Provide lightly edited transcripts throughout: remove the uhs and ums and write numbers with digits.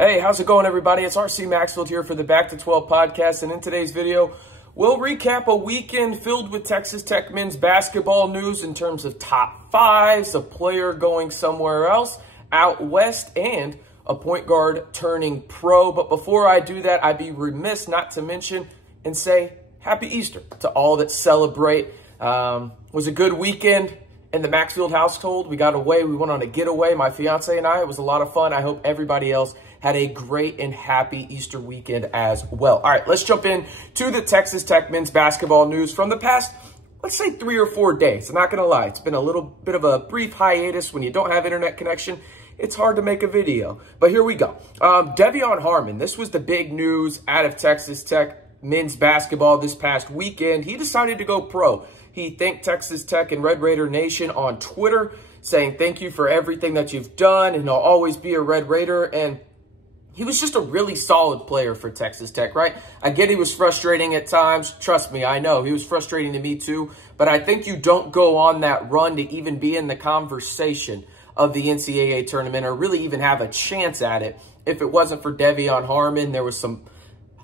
Hey, how's it going, everybody? It's RC Maxfield here for the Back to 12 podcast, and in today's video, we'll recap a weekend filled with Texas Tech men's basketball news in terms of top fives, a player going somewhere else out west, and a point guard turning pro. But before I do that, I'd be remiss not to mention and say Happy Easter to all that celebrate. It was a good weekend in the Maxfield household. We got away. We went on a getaway, my fiance and I. It was a lot of fun. I hope everybody else had a great and happy Easter weekend as well. All right, let's jump in to the Texas Tech men's basketball news from the past, let's say 3 or 4 days. I'm not going to lie. It's been a little bit of a brief hiatus. When you don't have internet connection, it's hard to make a video. But here we go. De'Vion Harmon, this was the big news out of Texas Tech men's basketball this past weekend. He decided to go pro. He thanked Texas Tech and Red Raider Nation on Twitter, saying thank you for everything that you've done, and I'll always be a Red Raider. And he was just a really solid player for Texas Tech, right? I get he was frustrating at times. Trust me, I know. He was frustrating to me too. But I think you don't go on that run to even be in the conversation of the NCAA tournament or really even have a chance at it if it wasn't for De'Vion Harmon. There was some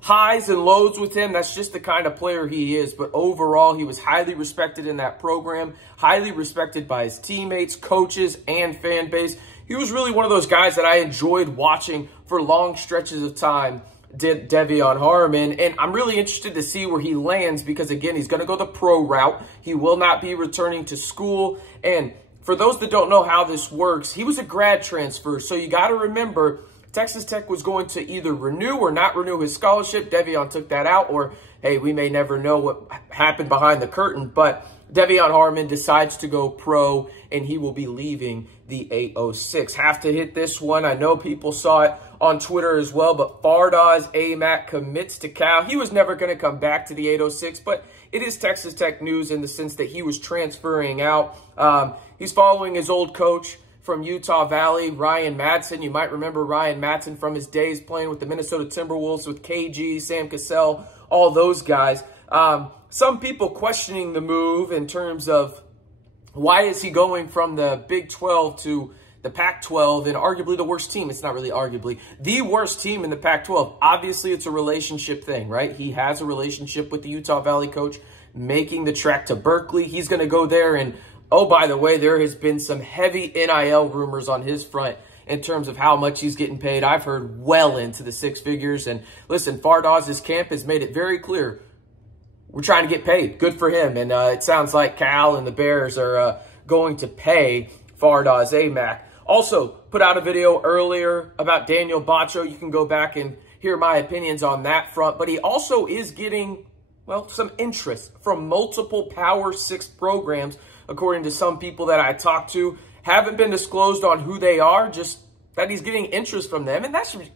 highs and lows with him. That's just the kind of player he is. But overall, he was highly respected in that program, highly respected by his teammates, coaches, and fan base. He was really one of those guys that I enjoyed watching for long stretches of time, De'Vion Harmon. And I'm really interested to see where he lands because, again, he's going to go the pro route. He will not be returning to school. And for those that don't know how this works, he was a grad transfer. So you got to remember, Texas Tech was going to either renew or not renew his scholarship. De'Vion took that out, or, hey, we may never know what happened behind the curtain. But De'Vion Harmon decides to go pro, and he will be leaving the 806. Have to hit this one. I know people saw it on Twitter as well, but Fardaws Aimaq commits to Cal. He was never going to come back to the 806, but it is Texas Tech news in the sense that he was transferring out. He's following his old coach from Utah Valley, Ryan Madsen. You might remember Ryan Madsen from his days playing with the Minnesota Timberwolves with KG, Sam Cassell, all those guys. Some people questioning the move in terms of why is he going from the Big 12 to the Pac-12 and arguably the worst team. It's not really arguably the worst team in the Pac-12. Obviously, it's a relationship thing, right? He has a relationship with the Utah Valley coach, making the trek to Berkeley. He's going to go there. And, oh, by the way, there has been some heavy NIL rumors on his front in terms of how much he's getting paid. I've heard well into the 6 figures. And listen, Fardaws' camp has made it very clear. We're trying to get paid. Good for him. And it sounds like Cal and the Bears are going to pay Fardaws Aimaq. Also, put out a video earlier about Daniel Batcho. You can go back and hear my opinions on that front. But he also is getting, well, some interest from multiple Power 6 programs, according to some people that I talked to. Haven't been disclosed on who they are, just that he's getting interest from them. And that should,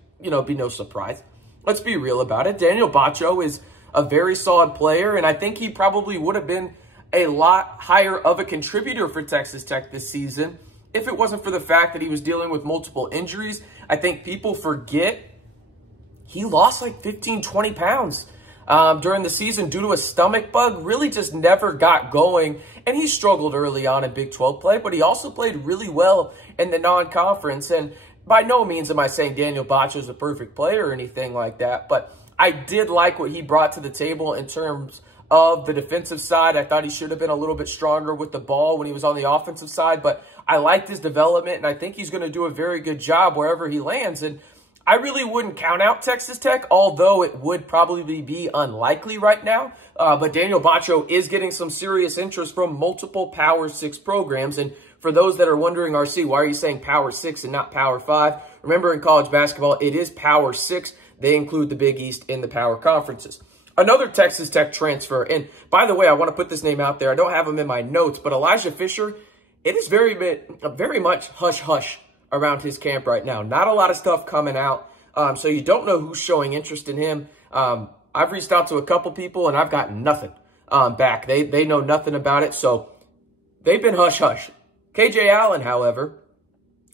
be no surprise. Let's be real about it. Daniel Batcho is a very solid player, and I think he probably would have been a lot higher of a contributor for Texas Tech this season if it wasn't for the fact that he was dealing with multiple injuries. I think people forget he lost like 15, 20 pounds during the season due to a stomach bug. Really just never got going, and he struggled early on in Big 12 play, but he also played really well in the non-conference. And by no means am I saying Daniel Batcho is a perfect player or anything like that, but I did like what he brought to the table in terms of the defensive side. I thought he should have been a little bit stronger with the ball when he was on the offensive side, but I liked his development, and I think he's going to do a very good job wherever he lands. And I really wouldn't count out Texas Tech, although it would probably be unlikely right now. But Daniel Batcho is getting some serious interest from multiple Power 6 programs. And for those that are wondering, RC, why are you saying Power 6 and not Power 5? Remember, in college basketball, it is Power 6. They include the Big East in the power conferences. Another Texas Tech transfer, and by the way, I want to put this name out there. I don't have him in my notes, but Elijah Fisher, it is very much hush-hush around his camp right now. Not a lot of stuff coming out, so you don't know who's showing interest in him. I've reached out to a couple people, and I've got nothing back. They know nothing about it, so they've been hush-hush. KJ Allen, however,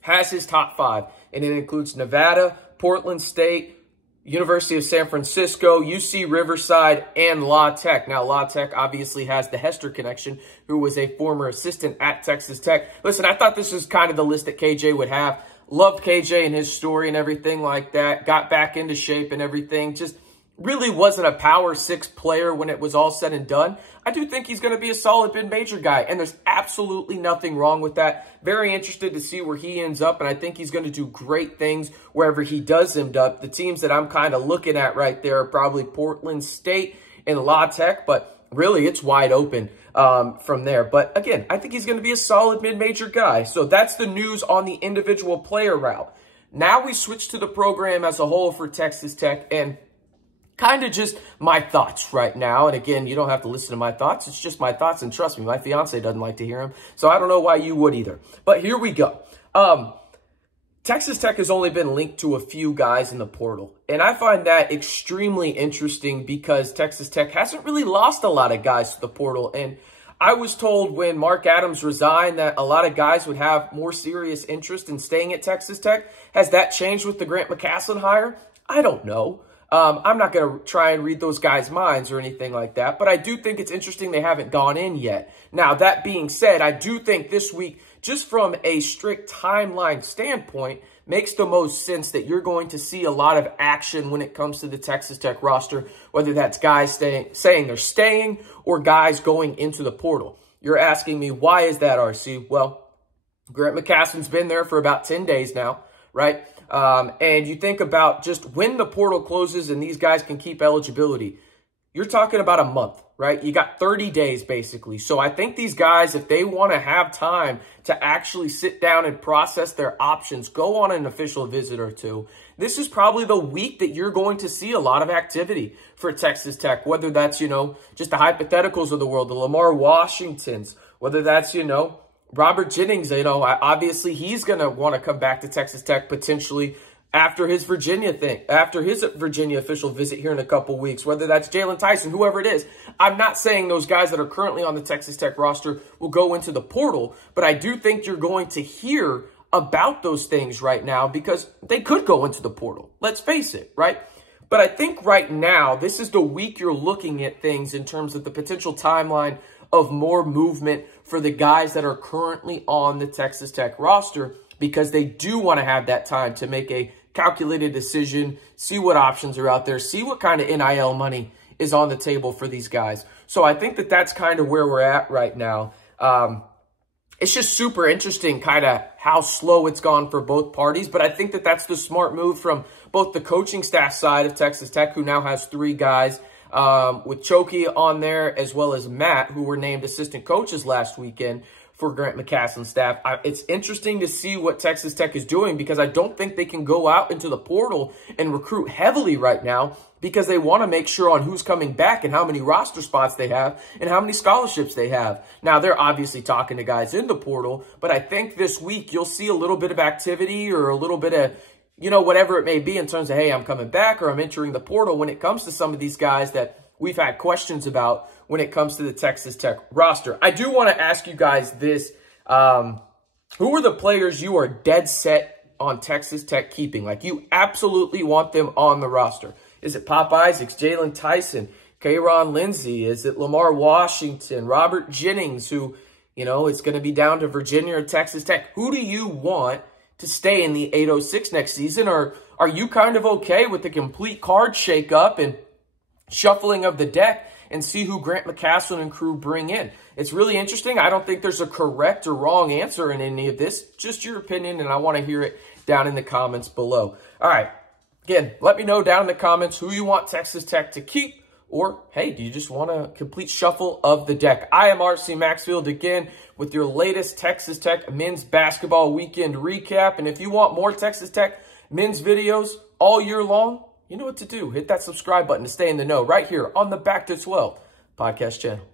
has his top 5, and it includes Nevada, Portland State, University of San Francisco, UC Riverside, and La Tech. Now, La Tech obviously has the Hester connection, who was a former assistant at Texas Tech. Listen, I thought this was kind of the list that KJ would have. Loved KJ and his story and everything like that. Got back into shape and everything. Just really wasn't a power 6 player when it was all said and done. I do think he's going to be a solid mid-major guy, and there's absolutely nothing wrong with that. Very interested to see where he ends up, and I think he's going to do great things wherever he does end up. The teams that I'm kind of looking at right there are probably Portland State and La Tech, but really, it's wide open from there. But again, I think he's going to be a solid mid-major guy. So that's the news on the individual player route. Now we switch to the program as a whole for Texas Tech, and kind of just my thoughts right now. And again, you don't have to listen to my thoughts. It's just my thoughts, and trust me, my fiance doesn't like to hear them. So I don't know why you would either. But here we go. Texas Tech has only been linked to a few guys in the portal. And I find that extremely interesting because Texas Tech hasn't really lost a lot of guys to the portal. And I was told when Mark Adams resigned that a lot of guys would have more serious interest in staying at Texas Tech. Has that changed with the Grant McCasland hire? I don't know. I'm not going to try and read those guys' minds or anything like that. But I do think it's interesting they haven't gone in yet. Now, that being said, I do think this week, just from a strict timeline standpoint, makes the most sense that you're going to see a lot of action when it comes to the Texas Tech roster, whether that's guys saying they're staying or guys going into the portal. You're asking me, why is that, RC? Well, Grant McCasland's been there for about 10 days now, right? And you think about just when the portal closes and these guys can keep eligibility, you're talking about a month, right? You got 30 days basically. So I think these guys, if they want to have time to actually sit down and process their options, go on an official visit or two, this is probably the week that you're going to see a lot of activity for Texas Tech, whether that's, just the hypotheticals of the world, the Lamar Washingtons, whether that's, Robert Jennings, obviously he's going to want to come back to Texas Tech potentially after his Virginia official visit here in a couple weeks, whether that's Jalen Tyson, whoever it is. I'm not saying those guys that are currently on the Texas Tech roster will go into the portal, but I do think you're going to hear about those things right now because they could go into the portal. Let's face it, right? But I think right now, this is the week you're looking at things in terms of the potential timeline of more movement for the guys that are currently on the Texas Tech roster, because they do want to have that time to make a calculated decision, see what options are out there, see what kind of NIL money is on the table for these guys. So I think that that's kind of where we're at right now. It's just super interesting kind of how slow it's gone for both parties, but I think that that's the smart move from both the coaching staff side of Texas Tech, who now has 3 guys, with Choki on there, as well as Matt, who were named assistant coaches last weekend for Grant McCasland's staff. It's interesting to see what Texas Tech is doing because I don't think they can go out into the portal and recruit heavily right now because they want to make sure on who's coming back and how many roster spots they have and how many scholarships they have. Now, they're obviously talking to guys in the portal, but I think this week you'll see a little bit of activity or a little bit of, whatever it may be in terms of, hey, I'm coming back or I'm entering the portal when it comes to some of these guys that we've had questions about when it comes to the Texas Tech roster. I do want to ask you guys this. Who are the players you are dead set on Texas Tech keeping? Like, you absolutely want them on the roster. Is it Pop Isaacs, Jalen Tyson, Kayron Lindsey? Is it Lamar Washington, Robert Jennings, who, it's going to be down to Virginia or Texas Tech? Who do you want to stay in the 806 next season? Or are you kind of okay with the complete card shakeup and shuffling of the deck and see who Grant McCasland and crew bring in? It's really interesting. I don't think there's a correct or wrong answer in any of this. Just your opinion, and I want to hear it down in the comments below. All right. Again, let me know down in the comments who you want Texas Tech to keep, or, hey, do you just want a complete shuffle of the deck? I am RC Maxfield again with your latest Texas Tech men's basketball weekend recap. And if you want more Texas Tech men's videos all year long, you know what to do. Hit that subscribe button to stay in the know right here on the Back to 12 podcast channel.